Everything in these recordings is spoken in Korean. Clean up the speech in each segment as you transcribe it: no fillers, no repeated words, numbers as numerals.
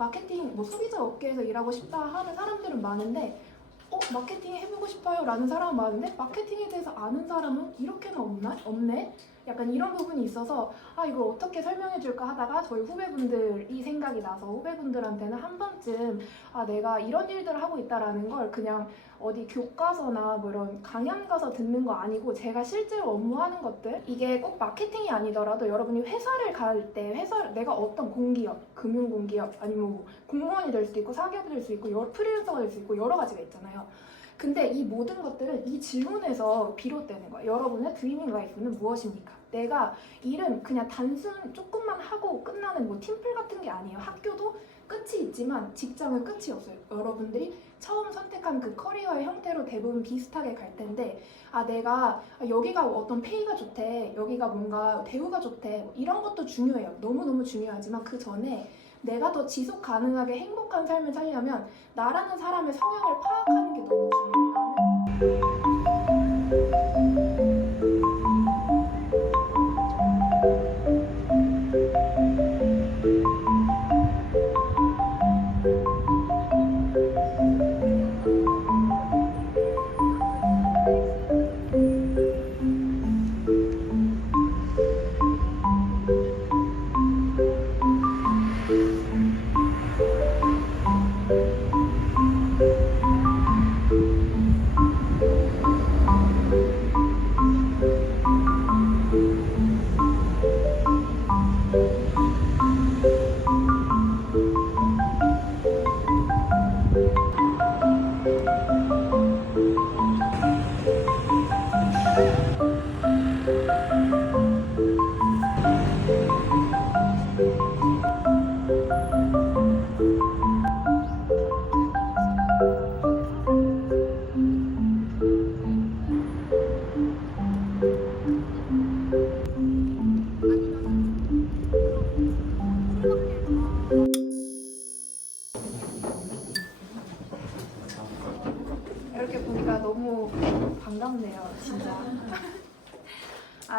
마케팅, 소비자 업계에서 일하고 싶다 하는 사람들은 많은데 마케팅 해보고 싶어요 라는 사람은 많은데 마케팅에 대해서 아는 사람은 이렇게는 없네? 약간 이런 부분이 있어서 이걸 어떻게 설명해 줄까 하다가 저희 후배분들이 생각이 나서 후배분들한테는 한 번쯤 내가 이런 일들을 하고 있다라는 걸 그냥 어디 교과서나 이런 강연 가서 듣는 거 아니고 제가 실제로 업무하는 것들, 이게 꼭 마케팅이 아니더라도 여러분이 회사를 갈 때 내가 어떤 공기업, 금융공기업 아니면 공무원이 될 수도 있고 사기업이 될 수 있고 프리랜서가 될 수 있고 여러 가지가 있잖아요. 근데 이 모든 것들은 이 질문에서 비롯되는 거예요. 여러분의 드리밍 라이프는 무엇입니까? 내가 일은 그냥 단순 조금만 하고 끝나는 팀플 같은 게 아니에요. 학교도 끝이 있지만 직장은 끝이 없어요. 여러분들이 처음 선택한 그 커리어의 형태로 대부분 비슷하게 갈 텐데 내가 여기가 어떤 페이가 좋대, 여기가 뭔가 대우가 좋대, 이런 것도 중요해요. 너무너무 중요하지만 그 전에 내가 더 지속 가능하게 행복한 삶을 살려면 나라는 사람의 성향을 파악하는 게 너무 중요해요. 이렇게 보니까 너무 반갑네요, 진짜.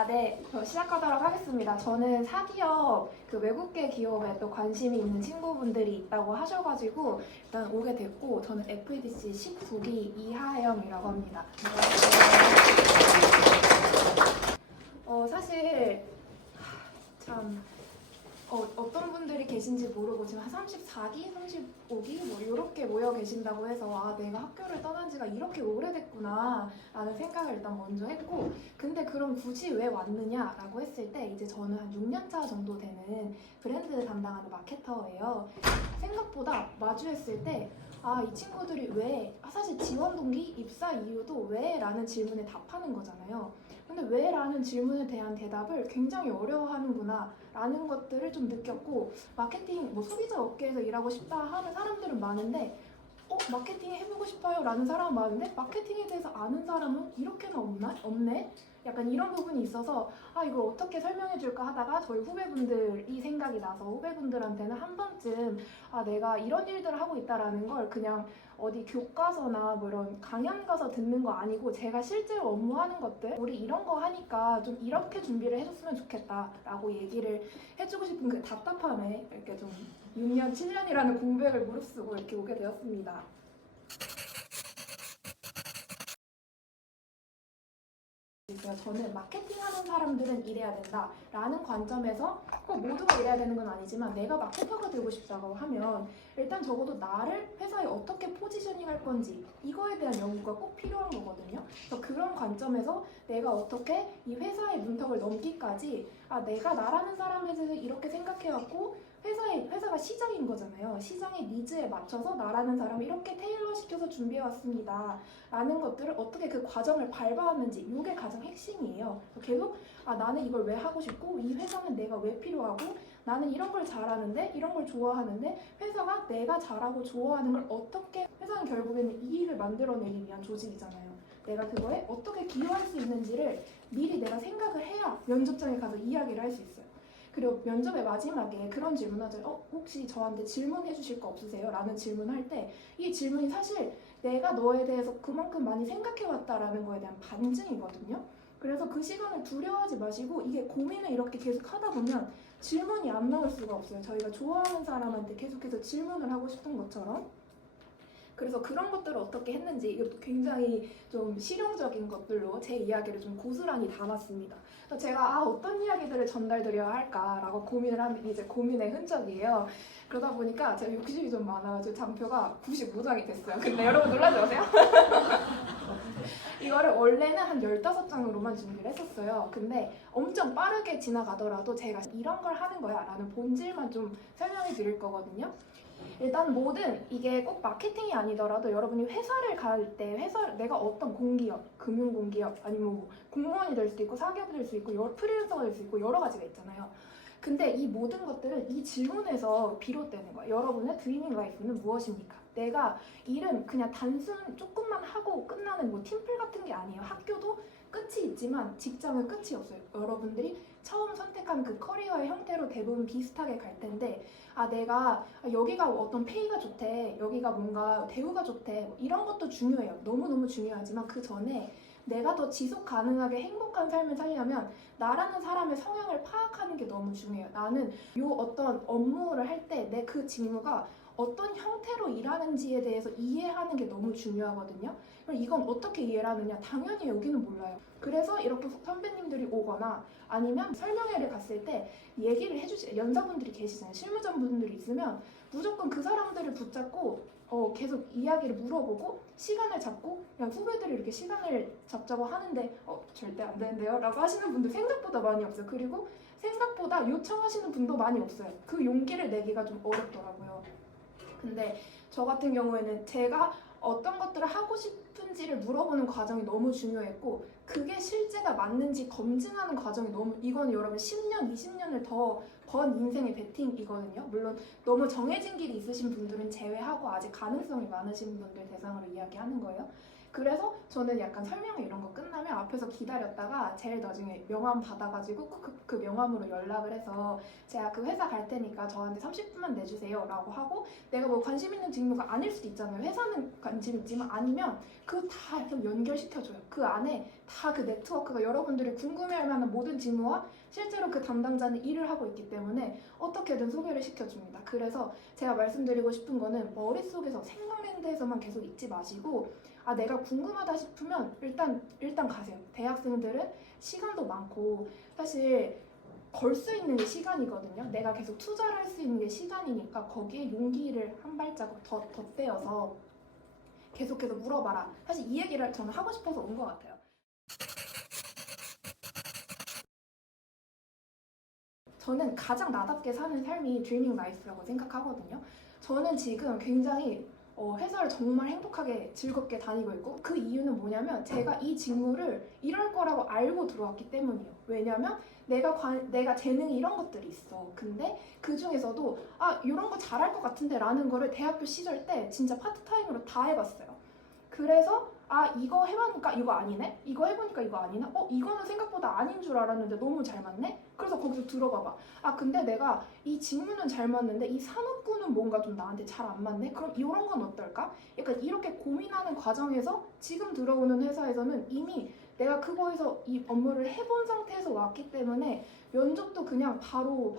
네. 시작하도록 하겠습니다. 저는 사기업, 외국계 기업에 또 관심이 있는 친구분들이 있다고 하셔가지고 일단 오게 됐고, 저는 FEDC 19기 이하영이라고 합니다. 사실 참 어떤 분들이 계신지 모르고 지금 한 34기, 35기 이렇게 모여 계신다고 해서 내가 학교를 떠난 지가 이렇게 오래됐구나 라는 생각을 일단 먼저 했고, 근데 그럼 굳이 왜 왔느냐라고 했을 때 이제 저는 한 6년차 정도 되는 브랜드 담당하는 마케터예요. 생각보다 마주했을 때 이 친구들이 왜, 사실 지원 동기, 입사 이유도 왜? 라는 질문에 답하는 거잖아요. 근데 왜? 라는 질문에 대한 대답을 굉장히 어려워하는구나 라는 것들을 좀 느꼈고, 마케팅, 소비자 업계에서 일하고 싶다 하는 사람들은 많은데 마케팅 해보고 싶어요 라는 사람은 많은데 마케팅에 대해서 아는 사람은 이렇게는 없네? 약간 이런 부분이 있어서 이걸 어떻게 설명해 줄까 하다가 저희 후배분들이 생각이 나서 후배분들한테는 한 번쯤 내가 이런 일들을 하고 있다라는 걸 그냥 어디 교과서나 이런 강연 가서 듣는 거 아니고 제가 실제로 업무하는 것들, 우리 이런 거 하니까 좀 이렇게 준비를 해줬으면 좋겠다라고 얘기를 해주고 싶은 그 답답함에 이렇게 좀 6년, 7년이라는 공백을 무릅쓰고 이렇게 오게 되었습니다. 저는 마케팅하는 사람들은 이래야 된다라는 관점에서 꼭 모두가 이래야 되는 건 아니지만 내가 마케터가 되고 싶다고 하면 일단 적어도 나를 회사에 어떻게 포지셔닝할 건지 이거에 대한 연구가 꼭 필요한 거거든요. 그래서 그런 관점에서 내가 어떻게 이 회사의 문턱을 넘기까지 내가 나라는 사람에 대해서 이렇게 생각해왔고 회사가 시장인 거잖아요. 시장의 니즈에 맞춰서 나라는 사람을 이렇게 테일러시켜서 준비해왔습니다 라는 것들을 어떻게 그 과정을 밟아왔는지, 이게 가장 핵심이에요. 계속 나는 이걸 왜 하고 싶고 이 회사는 내가 왜 필요하고 나는 이런 걸 잘하는데 이런 걸 좋아하는데 회사가 내가 잘하고 좋아하는 걸 어떻게, 회사는 결국에는 이익을 만들어내기 위한 조직이잖아요. 내가 그거에 어떻게 기여할 수 있는지를 미리 내가 생각을 해야 면접장에 가서 이야기를 할 수 있어요. 그리고 면접의 마지막에 그런 질문하죠. 혹시 저한테 질문해 주실 거 없으세요? 라는 질문할 때 이 질문이 사실 내가 너에 대해서 그만큼 많이 생각해 왔다라는 거에 대한 반증이거든요. 그래서 그 시간을 두려워하지 마시고 이게 고민을 이렇게 계속 하다 보면 질문이 안 나올 수가 없어요. 저희가 좋아하는 사람한테 계속해서 질문을 하고 싶은 것처럼. 그래서 그런 것들을 어떻게 했는지 이것도 굉장히 좀 실용적인 것들로 제 이야기를 좀 고스란히 담았습니다. 그래서 제가 어떤 이야기들을 전달드려야 할까라고 고민을 하는 이제 고민의 흔적이에요. 그러다 보니까 제가 욕심이 좀 많아가지고 장표가 95장이 됐어요. 근데 여러분 놀라지 마세요. 이거를 원래는 한 15장으로만 준비를 했었어요. 근데 엄청 빠르게 지나가더라도 제가 이런 걸 하는 거야 라는 본질만 좀 설명해 드릴 거거든요. 일단 뭐든 이게 꼭 마케팅이 아니더라도 여러분이 회사를 갈 때 내가 어떤 공기업, 금융공기업 아니면 뭐 공무원이 될 수도 있고 사기업이 될 수 있고 프리랜서가 될 수 있고 여러 가지가 있잖아요. 근데 이 모든 것들은 이 질문에서 비롯되는 거예요. 여러분의 드리밍 라이프는 무엇입니까? 내가 일은 그냥 단순 조금만 하고 끝나는 뭐 팀플 같은 게 아니에요. 학교도 끝이 있지만 직장은 끝이 없어요. 여러분들이 처음 선택한 그 커리어의 형태로 대부분 비슷하게 갈 텐데 내가 여기가 어떤 페이가 좋대, 여기가 뭔가 대우가 좋대, 뭐 이런 것도 중요해요. 너무너무 중요하지만 그 전에 내가 더 지속 가능하게 행복한 삶을 살려면 나라는 사람의 성향을 파악하는 게 너무 중요해요. 나는 요 어떤 업무를 할 때 내 그 직무가 어떤 형태로 일하는지에 대해서 이해하는 게 너무 중요하거든요. 그럼 이건 어떻게 이해를 하느냐? 당연히 여기는 몰라요. 그래서 이렇게 선배님들이 오거나 아니면 설명회를 갔을 때 얘기를 해주세요. 연사분들이 계시잖아요. 실무자분들이 있으면 무조건 그 사람들을 붙잡고 계속 이야기를 물어보고 시간을 잡고 그냥 후배들이 이렇게 시간을 잡자고 하는데 절대 안 되는데요? 라고 하시는 분들 생각보다 많이 없어요. 그리고 생각보다 요청하시는 분도 많이 없어요. 그 용기를 내기가 좀 어렵더라고요. 근데 저 같은 경우에는 제가 어떤 것들을 하고 싶은지를 물어보는 과정이 너무 중요했고 그게 실제가 맞는지 검증하는 과정이 이건 여러분 10년, 20년을 더 번 인생의 베팅이거든요. 물론 너무 정해진 길이 있으신 분들은 제외하고 아직 가능성이 많으신 분들 대상으로 이야기하는 거예요. 그래서 저는 약간 설명회 이런 거 끝나면 앞에서 기다렸다가 제일 나중에 명함 받아가지고 그 명함으로 연락을 해서 제가 그 회사 갈 테니까 저한테 30분만 내주세요 라고 하고 내가 뭐 관심 있는 직무가 아닐 수도 있잖아요. 회사는 관심 있지만 아니면 그거 다 이렇게 연결시켜줘요. 그 안에 다 그 네트워크가 여러분들이 궁금해할 만한 모든 직무와 실제로 그 담당자는 일을 하고 있기 때문에 어떻게든 소개를 시켜줍니다. 그래서 제가 말씀드리고 싶은 거는 머릿속에서 생각랜드에서만 계속 있지 마시고 내가 궁금하다 싶으면 일단 가세요. 대학생들은 시간도 많고 사실 걸 수 있는 게 시간이거든요. 내가 계속 투자를 할 수 있는 게 시간이니까 거기에 용기를 한 발자국 더 덧대어서 계속해서 물어봐라. 사실 이 얘기를 저는 하고 싶어서 온 것 같아요. 저는 가장 나답게 사는 삶이 드리밍 라이프라고 생각하거든요. 저는 지금 굉장히 회사를 정말 행복하게 즐겁게 다니고 있고 그 이유는 뭐냐면 제가 이 직무를 이럴 거라고 알고 들어왔기 때문이에요. 왜냐면 내가 재능이 이런 것들이 있어. 근데 그 중에서도 이런 거 잘할 것 같은데 라는 거를 대학교 시절 때 진짜 파트타임으로 다 해봤어요. 그래서 이거 해보니까 이거 아니네? 이거 해보니까 이거 아니나? 이거는 생각보다 아닌 줄 알았는데 너무 잘 맞네? 그래서 거기서 들어가봐. 근데 내가 이 직무는 잘 맞는데 이 산업군은 뭔가 좀 나한테 잘 안 맞네? 그럼 이런 건 어떨까? 약간 이렇게 고민하는 과정에서 지금 들어오는 회사에서는 이미 내가 그거에서 이 업무를 해본 상태에서 왔기 때문에 면접도 그냥 바로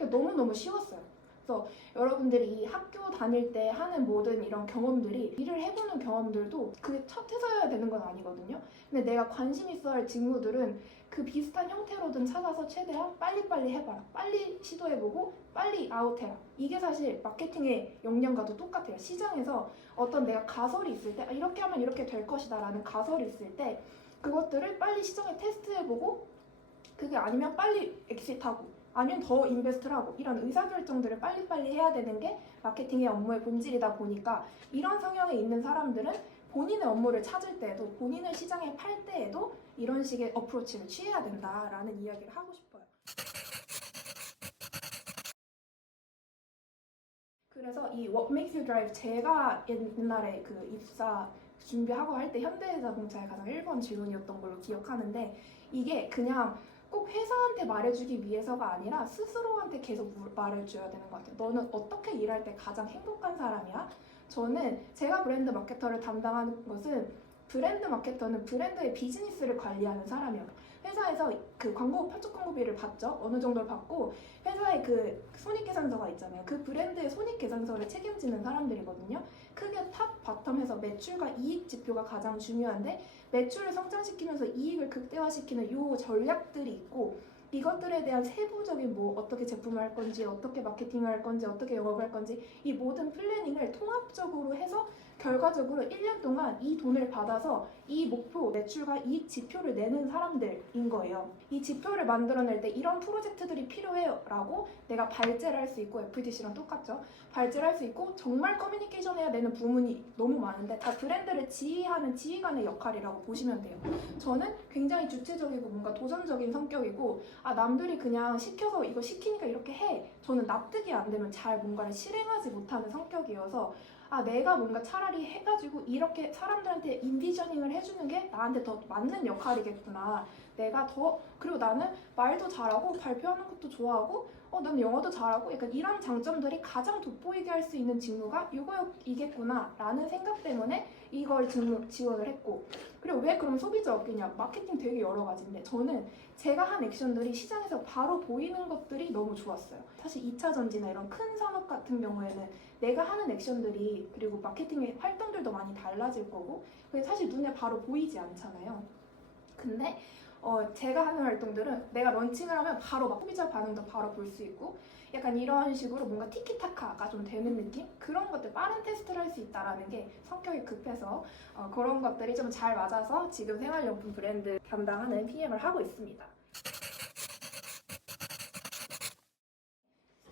너무너무 쉬웠어요. 그래서 여러분들이 이 학교 다닐 때 하는 모든 이런 경험들이 일을 해보는 경험들도 그게 첫 회사여야 되는 건 아니거든요. 근데 내가 관심 있어 할 직무들은 그 비슷한 형태로든 찾아서 최대한 빨리빨리 해봐라. 빨리 시도해보고 빨리 아웃해라. 이게 사실 마케팅의 역량과도 똑같아요. 시장에서 어떤 내가 가설이 있을 때 이렇게 하면 이렇게 될 것이다 라는 가설이 있을 때 그것들을 빨리 시장에 테스트해보고 그게 아니면 빨리 엑시트하고 아니면 더 인베스트를 하고 이런 의사결정들을 빨리빨리 해야 되는 게 마케팅의 업무의 본질이다 보니까 이런 성향에 있는 사람들은 본인의 업무를 찾을 때에도 본인을 시장에 팔 때에도 이런 식의 어프로치를 취해야 된다라는 이야기를 하고 싶어요. 그래서 이 What Makes You Drive 제가 옛날에 그 입사 준비하고 할 때 현대자동차의 가장 1번 질문이었던 걸로 기억하는데 이게 그냥 꼭 회사한테 말해주기 위해서가 아니라 스스로한테 계속 말해줘야 되는 것 같아요. 너는 어떻게 일할 때 가장 행복한 사람이야? 저는 제가 브랜드 마케터를 담당하는 것은 브랜드 마케터는 브랜드의 비즈니스를 관리하는 사람이에요. 회사에서 그 광고 팔적 광고비를 받죠. 어느 정도를 받고 회사의 그 손익계산서가 있잖아요. 그 브랜드의 손익계산서를 책임지는 사람들이거든요. 크게 탑, 바텀에서 매출과 이익 지표가 가장 중요한데 매출을 성장시키면서 이익을 극대화시키는 요 전략들이 있고 이것들에 대한 세부적인 뭐 어떻게 제품을 할 건지 어떻게 마케팅을 할 건지 어떻게 영업을 할 건지 이 모든 플래닝을 통합적으로 해서 결과적으로 1년 동안 이 돈을 받아서 이 목표, 매출과 이익 지표를 내는 사람들인 거예요. 이 지표를 만들어낼 때 이런 프로젝트들이 필요해요 라고 내가 발제를 할 수 있고 FDC랑 똑같죠. 발제를 할 수 있고 정말 커뮤니케이션 해야 되는 부문이 너무 많은데 다 브랜드를 지휘하는 지휘관의 역할이라고 보시면 돼요. 저는 굉장히 주체적이고 뭔가 도전적인 성격이고 남들이 그냥 시켜서 이거 시키니까 이렇게 해. 저는 납득이 안 되면 잘 뭔가를 실행하지 못하는 성격이어서 내가 뭔가 차라리 해가지고 이렇게 사람들한테 인비저닝을 해주는 게 나한테 더 맞는 역할이겠구나. 내가 더 그리고 나는 말도 잘하고 발표하는 것도 좋아하고 나는 영어도 잘하고 약간 이런 장점들이 가장 돋보이게 할 수 있는 직무가 이거이겠구나 라는 생각 때문에 이걸 지원을 했고 그리고 왜 그럼 소비자 업계냐 마케팅 되게 여러 가지인데 저는 제가 한 액션들이 시장에서 바로 보이는 것들이 너무 좋았어요. 사실 2차 전지나 이런 큰 산업 같은 경우에는 내가 하는 액션들이 그리고 마케팅의 활동들도 많이 달라질 거고 그게 사실 눈에 바로 보이지 않잖아요. 근데 제가 하는 활동들은 내가 런칭을 하면 바로 막 소비자 반응도 바로 볼 수 있고 약간 이런 식으로 뭔가 티키타카가 좀 되는 느낌? 그런 것들 빠른 테스트를 할 수 있다는 게 성격이 급해서 그런 것들이 좀 잘 맞아서 지금 생활용품 브랜드 담당하는 PM을 하고 있습니다.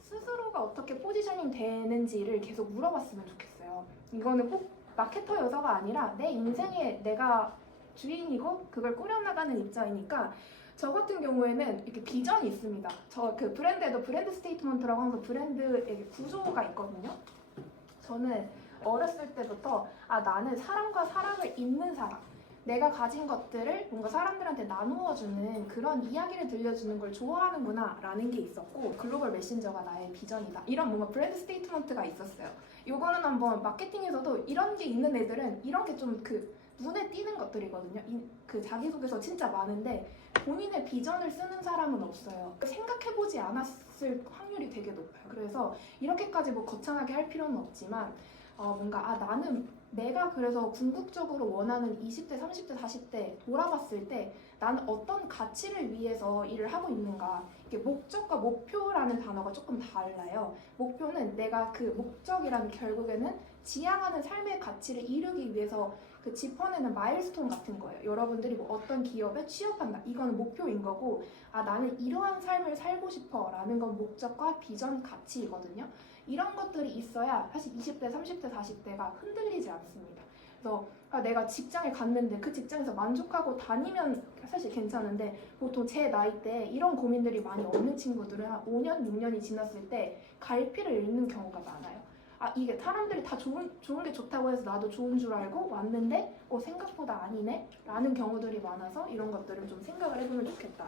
스스로가 어떻게 포지셔닝 되는지를 계속 물어봤으면 좋겠어요. 이거는 꼭 마케터여서가 아니라 내 인생에 내가 주인이고 그걸 꾸려나가는 입장이니까 저 같은 경우에는 이렇게 비전이 있습니다. 저 그 브랜드에도 브랜드 스테이트먼트라고 하면서 브랜드의 구조가 있거든요. 저는 어렸을 때부터 나는 사람과 사람을 잇는 사람 내가 가진 것들을 뭔가 사람들한테 나누어주는 그런 이야기를 들려주는 걸 좋아하는구나 라는 게 있었고 글로벌 메신저가 나의 비전이다 이런 뭔가 브랜드 스테이트먼트가 있었어요. 요거는 한번 마케팅에서도 이런 게 있는 애들은 이런 게 좀 눈에 띄는 것들이거든요. 그 자기소개서 진짜 많은데 본인의 비전을 쓰는 사람은 없어요. 생각해보지 않았을 확률이 되게 높아요. 그래서 이렇게까지 뭐 거창하게 할 필요는 없지만 뭔가 나는 내가 그래서 궁극적으로 원하는 20대, 30대, 40대 돌아봤을 때 나는 어떤 가치를 위해서 일을 하고 있는가 이게 목적과 목표라는 단어가 조금 달라요. 목표는 내가 그 목적이라는 결국에는 지향하는 삶의 가치를 이루기 위해서 그 짚어내는 마일스톤 같은 거예요. 여러분들이 뭐 어떤 기업에 취업한다 이거는 목표인 거고 나는 이러한 삶을 살고 싶어 라는 건 목적과 비전 가치이거든요. 이런 것들이 있어야 사실 20대, 30대, 40대가 흔들리지 않습니다. 그래서 내가 직장에 갔는데 그 직장에서 만족하고 다니면 사실 괜찮은데 보통 제 나이 때 이런 고민들이 많이 없는 친구들은 한 5년, 6년이 지났을 때 갈피를 잃는 경우가 많아요. 이게 사람들이 다 좋은 게 좋다고 해서 나도 좋은 줄 알고 왔는데 생각보다 아니네? 라는 경우들이 많아서 이런 것들은 좀 생각을 해보면 좋겠다.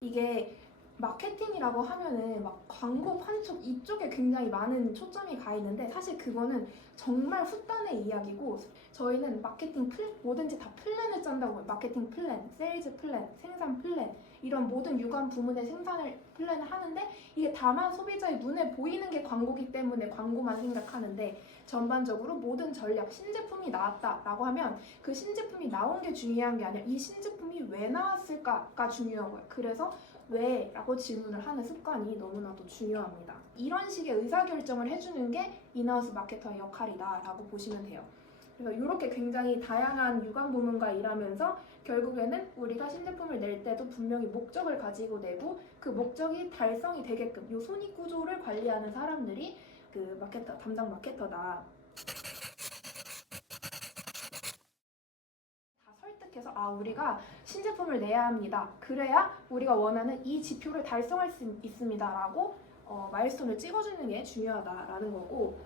이게 마케팅이라고 하면은 막 광고 판촉 이쪽에 굉장히 많은 초점이 가 있는데 사실 그거는 정말 후단의 이야기고 저희는 마케팅 뭐든지 다 플랜을 짠다고 해요. 마케팅 플랜, 세일즈 플랜, 생산 플랜 이런 모든 유관 부문의 생산을 플랜을 하는데 이게 다만 소비자의 눈에 보이는 게 광고기 때문에 광고만 생각하는데 전반적으로 모든 전략, 신제품이 나왔다라고 하면 그 신제품이 나온 게 중요한 게 아니라 이 신제품이 왜 나왔을까가 중요한 거예요. 그래서 왜? 라고 질문을 하는 습관이 너무나도 중요합니다. 이런 식의 의사결정을 해주는 게 인하우스 마케터의 역할이다 라고 보시면 돼요. 그래서 이렇게 굉장히 다양한 유관 부문과 일하면서 결국에는 우리가 신제품을 낼 때도 분명히 목적을 가지고 내고 그 목적이 달성이 되게끔 이 손익 구조를 관리하는 사람들이 그 담당 마케터다. 설득해서 우리가 신제품을 내야 합니다. 그래야 우리가 원하는 이 지표를 달성할 수 있습니다. 라고 마일스톤을 찍어주는 게 중요하다라는 거고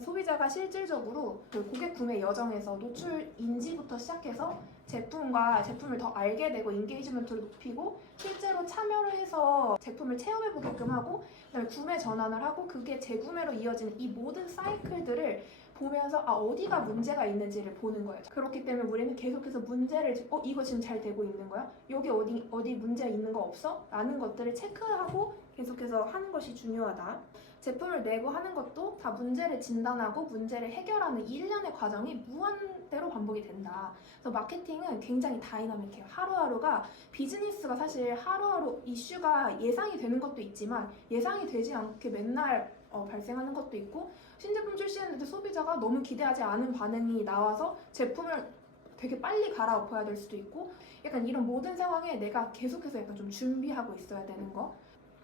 소비자가 실질적으로 그 고객 구매 여정에서 노출 인지부터 시작해서 제품과 제품을 더 알게 되고 인게이지먼트를 높이고 실제로 참여를 해서 제품을 체험해 보게끔 하고 그다음에 구매 전환을 하고 그게 재구매로 이어지는 이 모든 사이클들을 보면서 어디가 문제가 있는지를 보는 거예요. 그렇기 때문에 우리는 계속해서 문제를 이거 지금 잘 되고 있는 거야? 여기 어디 문제 있는 거 없어? 라는 것들을 체크하고 계속해서 하는 것이 중요하다. 제품을 내고 하는 것도 다 문제를 진단하고 문제를 해결하는 이 일련의 과정이 무한대로 반복이 된다. 그래서 마케팅은 굉장히 다이나믹해요. 하루하루가 비즈니스가 사실 하루하루 이슈가 예상이 되는 것도 있지만 예상이 되지 않게 맨날 발생하는 것도 있고 신제품 출시했는데 소비자가 너무 기대하지 않은 반응이 나와서 제품을 되게 빨리 갈아엎어야 될 수도 있고 약간 이런 모든 상황에 내가 계속해서 약간 좀 준비하고 있어야 되는 거.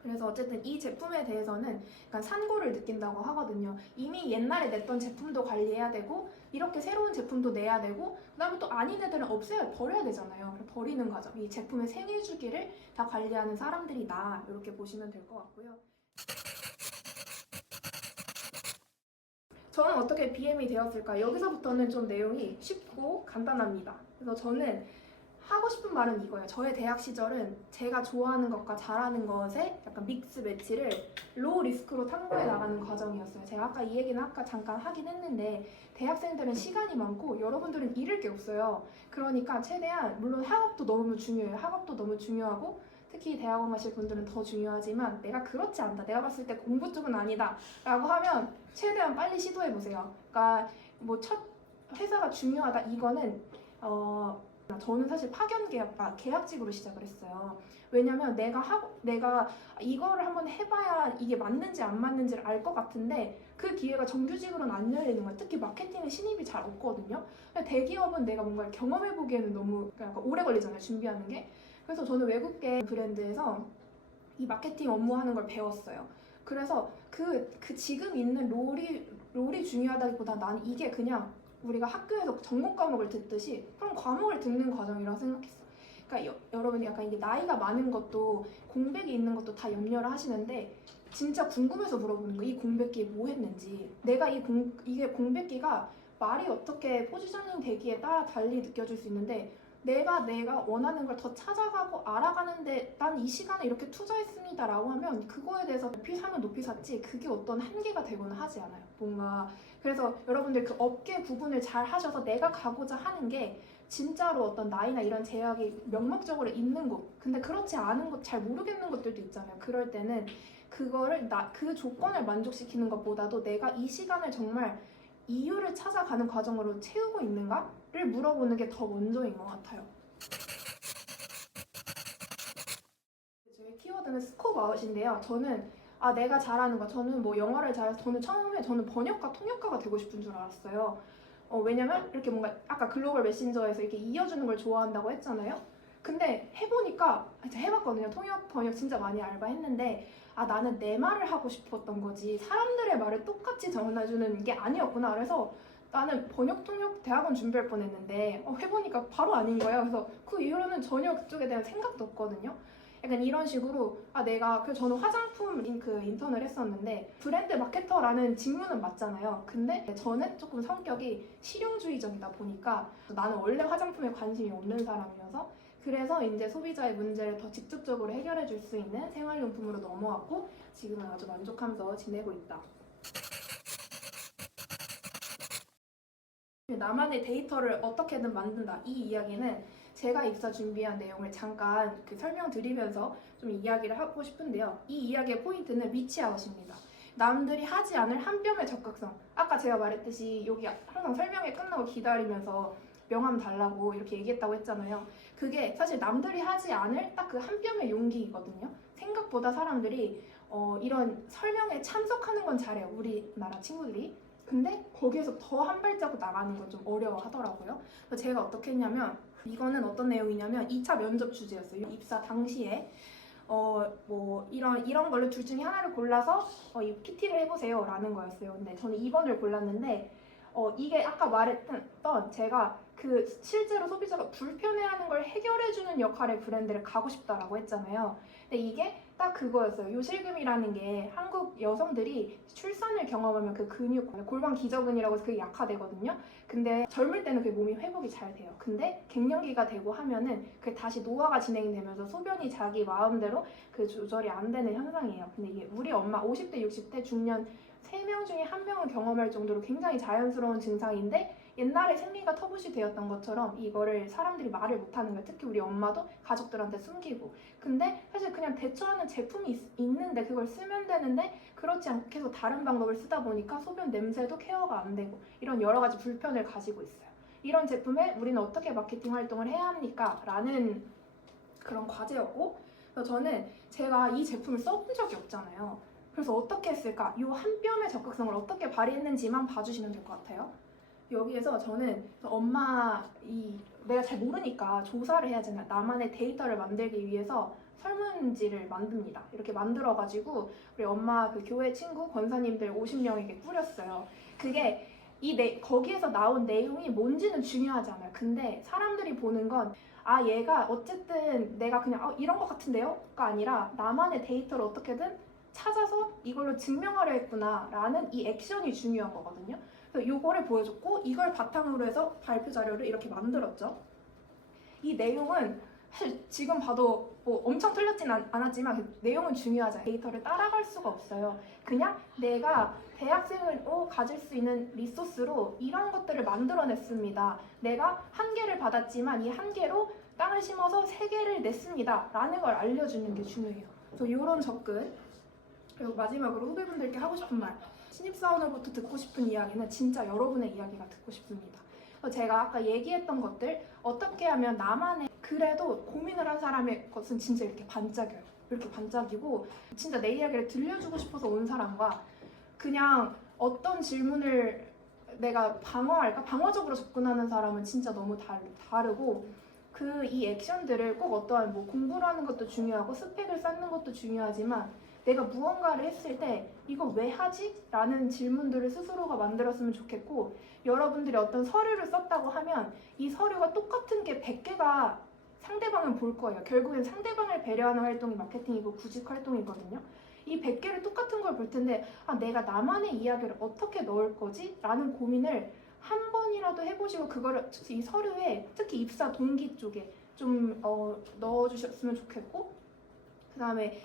그래서 어쨌든 이 제품에 대해서는 약간 산고를 느낀다고 하거든요. 이미 옛날에 냈던 제품도 관리해야 되고 이렇게 새로운 제품도 내야 되고 그다음에 또 아닌 애들은 버려야 되잖아요. 버리는 과정. 이 제품의 생애 주기를 다 관리하는 사람들이다. 이렇게 보시면 될 것 같고요. 저는 어떻게 BM이 되었을까? 여기서부터는 좀 내용이 쉽고 간단합니다. 그래서 저는 하고 싶은 말은 이거예요. 저의 대학 시절은 제가 좋아하는 것과 잘하는 것의 약간 믹스 매치를 로우 리스크로 탐구해 나가는 과정이었어요. 제가 아까 이 얘기는 잠깐 하긴 했는데 대학생들은 시간이 많고 여러분들은 잃을 게 없어요. 그러니까 최대한 물론 학업도 너무 중요해요. 학업도 너무 중요하고 특히 대학원 가실 분들은 더 중요하지만 내가 그렇지 않다. 내가 봤을 때 공부 쪽은 아니다. 라고 하면 최대한 빨리 시도해 보세요. 그러니까 뭐 첫 회사가 중요하다. 이거는 저는 사실 계약직으로 시작을 했어요. 왜냐면 내가 이거를 한번 해봐야 이게 맞는지 안 맞는지를 알 것 같은데 그 기회가 정규직으로는 안 열리는 거예요. 특히 마케팅은 신입이 잘 없거든요. 대기업은 내가 뭔가 경험해보기에는 너무 약간 오래 걸리잖아요. 준비하는 게. 그래서 저는 외국계 브랜드에서 이 마케팅 업무하는 걸 배웠어요. 그래서 그 지금 있는 롤이 중요하다기보다 난 이게 그냥 우리가 학교에서 전공 과목을 듣듯이 그런 과목을 듣는 과정이라고 생각했어. 그러니까 여러분이 약간 이게 나이가 많은 것도 공백이 있는 것도 다 염려를 하시는데 진짜 궁금해서 물어보는 거예요. 이 공백기에 뭐 했는지. 내가 이게 공백기가 말이 어떻게 포지셔닝 되기에 따라 달리 느껴질 수 있는데 내가 원하는 걸 더 찾아가고 알아가는데 난 이 시간에 이렇게 투자했습니다 라고 하면 그거에 대해서 높이 사면 높이 샀지 그게 어떤 한계가 되거나 하지 않아요. 뭔가 그래서 여러분들 그 업계 구분을 잘 하셔서 내가 가고자 하는 게 진짜로 어떤 나이나 이런 제약이 명목적으로 있는 곳 근데 그렇지 않은 곳 잘 모르겠는 것들도 있잖아요. 그럴 때는 그거를 그 조건을 만족시키는 것보다도 내가 이 시간을 정말 이유를 찾아가는 과정으로 채우고 있는가를 물어보는 게 더 먼저인 것 같아요. 저의 키워드는 스코प 아웃인데요. 저는 내가 잘하는 거 저는 뭐 영어를 잘해서 저는 번역가 통역가가 되고 싶은 줄 알았어요. 왜냐면 이렇게 뭔가 아까 글로벌 메신저에서 이렇게 이어주는 걸 좋아한다고 했잖아요. 근데 해보니까 제가 해봤거든요. 통역 번역 진짜 많이 알바했는데 나는 내 말을 하고 싶었던 거지 사람들의 말을 똑같이 전해주는 게 아니었구나. 그래서 나는 번역 통역 대학원 준비할 뻔했는데 해보니까 바로 아닌 거예요. 그래서 그 이후로는 전혀 그쪽에 대한 생각도 없거든요. 약간 이런 식으로 저는 화장품 인턴을 했었는데 브랜드 마케터라는 직무는 맞잖아요. 근데 저는 조금 성격이 실용주의적이다 보니까 나는 원래 화장품에 관심이 없는 사람이어서 그래서 이제 소비자의 문제를 더 직접적으로 해결해 줄 수 있는 생활용품으로 넘어왔고 지금은 아주 만족하면서 지내고 있다. 나만의 데이터를 어떻게든 만든다. 이 이야기는 제가 입사 준비한 내용을 잠깐 설명드리면서 좀 이야기를 하고 싶은데요. 이 이야기의 포인트는 리치아웃입니다. 남들이 하지 않을 한 뼘의 적극성. 아까 제가 말했듯이 여기 항상 설명회 끝나고 기다리면서 명함 달라고 이렇게 얘기했다고 했잖아요. 그게 사실 남들이 하지 않을 딱 그 한 뼘의 용기이거든요. 생각보다 사람들이 이런 설명에 참석하는 건 잘해요. 우리나라 친구들이. 근데 거기에서 더 한 발자국 나가는 건 좀 어려워 하더라고요. 그래서 제가 어떻게 했냐면 이거는 어떤 내용이냐면 2차 면접 주제였어요. 입사 당시에 뭐 이런 걸로 둘 중에 하나를 골라서 이 PT를 해보세요 라는 거였어요. 근데 저는 2번을 골랐는데 이게 아까 말했던 제가 실제로 소비자가 불편해하는 걸 해결해주는 역할의 브랜드를 가고 싶다라고 했잖아요. 근데 이게 딱 그거였어요. 요실금이라는 게 한국 미국 여성들이 출산을 경험하면 그 근육, 골반 기저근이라고 해서 그게 약화되거든요. 근데 젊을 때는 그 몸이 회복이 잘 돼요. 근데 갱년기가 되고 하면은 그게 다시 노화가 진행되면서 소변이 자기 마음대로 그 조절이 안 되는 현상이에요. 근데 이게 우리 엄마 50대, 60대 중년 3명 중에 1명은 경험할 정도로 굉장히 자연스러운 증상인데 옛날에 생리가 터부시 되었던 것처럼 이거를 사람들이 말을 못하는 거예요. 특히 우리 엄마도 가족들한테 숨기고. 근데 사실 그냥 대처하는 제품이 있는데 그걸 쓰면 되는데 그렇지 않고 계속 다른 방법을 쓰다 보니까 소변 냄새도 케어가 안 되고 이런 여러 가지 불편을 가지고 있어요. 이런 제품에 우리는 어떻게 마케팅 활동을 해야 합니까? 라는 그런 과제였고, 그래서 저는 제가 이 제품을 써본 적이 없잖아요. 그래서 어떻게 했을까? 이 한 뼘의 적극성을 어떻게 발휘했는지만 봐주시면 될 것 같아요. 여기에서 저는 내가 잘 모르니까 조사를 해야잖아요. 나만의 데이터를 만들기 위해서 설문지를 만듭니다. 이렇게 만들어가지고 우리 엄마 그 교회 친구 권사님들 50명에게 뿌렸어요. 그게 거기에서 나온 내용이 뭔지는 중요하지 않아요. 근데 사람들이 보는 건 얘가 어쨌든 내가 그냥 이런 것 같은데요?가 아니라 나만의 데이터를 어떻게든 찾아서 이걸로 증명하려 했구나 라는 이 액션이 중요한 거거든요. 그래서 이거를 보여줬고 이걸 바탕으로 해서 발표 자료를 이렇게 만들었죠. 이 내용은 사실 지금 봐도 뭐 엄청 틀렸진 않았지만 그 내용은 중요하잖아요. 데이터를 따라갈 수가 없어요. 그냥 내가 대학생으로 가질 수 있는 리소스로 이런 것들을 만들어냈습니다. 내가 1개를 받았지만 이 1개로 땅을 심어서 3개를 냈습니다. 라는 걸 알려주는 게 중요해요. 그래서 이런 접근. 그리고 마지막으로 후배분들께 하고 싶은 말. 신입사원으로부터 듣고 싶은 이야기는 진짜 여러분의 이야기가 듣고 싶습니다. 제가 아까 얘기했던 것들 어떻게 하면 나만의 그래도 고민을 한 사람의 것은 진짜 이렇게 반짝여요. 이렇게 반짝이고 진짜 내 이야기를 들려주고 싶어서 온 사람과 그냥 어떤 질문을 내가 방어적으로 접근하는 사람은 진짜 너무 다르고 이 액션들을 꼭 어떠한 공부를 하는 것도 중요하고 스펙을 쌓는 것도 중요하지만 내가 무언가를 했을 때 이거 왜 하지? 라는 질문들을 스스로가 만들었으면 좋겠고 여러분들이 어떤 서류를 썼다고 하면 이 서류가 똑같은 게 100개가 상대방은 볼 거예요. 결국엔 상대방을 배려하는 활동이 마케팅이고 구직 활동이거든요. 이 100개를 똑같은 걸 볼 텐데 내가 나만의 이야기를 어떻게 넣을 거지? 라는 고민을 한 번이라도 해보시고 그거를 이 서류에 특히 입사 동기 쪽에 좀 넣어주셨으면 좋겠고 그 다음에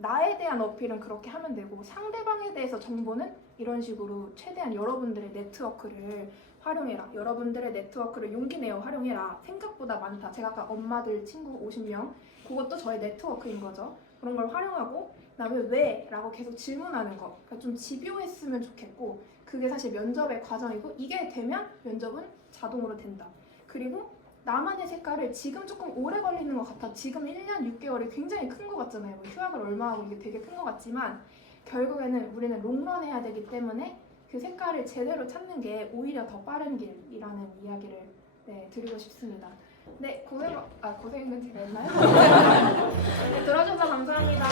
나에 대한 어필은 그렇게 하면 되고 상대방에 대해서 정보는 이런 식으로 최대한 여러분들의 네트워크를 활용해라. 여러분들의 네트워크를 용기 내어 활용해라. 생각보다 많다. 제가 아까 엄마들 친구 50명 그것도 저의 네트워크인 거죠. 그런 걸 활용하고 그다음에 왜? 라고 계속 질문하는 거. 그러니까 좀 집요했으면 좋겠고 그게 사실 면접의 과정이고 이게 되면 면접은 자동으로 된다. 그리고 나만의 색깔을 지금 조금 오래 걸리는 것 같아. 지금 1년 6개월이 굉장히 큰 것 같잖아요. 휴학을 얼마 하고 이게 되게 큰 것 같지만 결국에는 우리는 롱런 해야 되기 때문에 그 색깔을 제대로 찾는 게 오히려 더 빠른 길이라는 이야기를 드리고 싶습니다. 네, 고생은 제가 했나요? 네, 들어주셔서 감사합니다.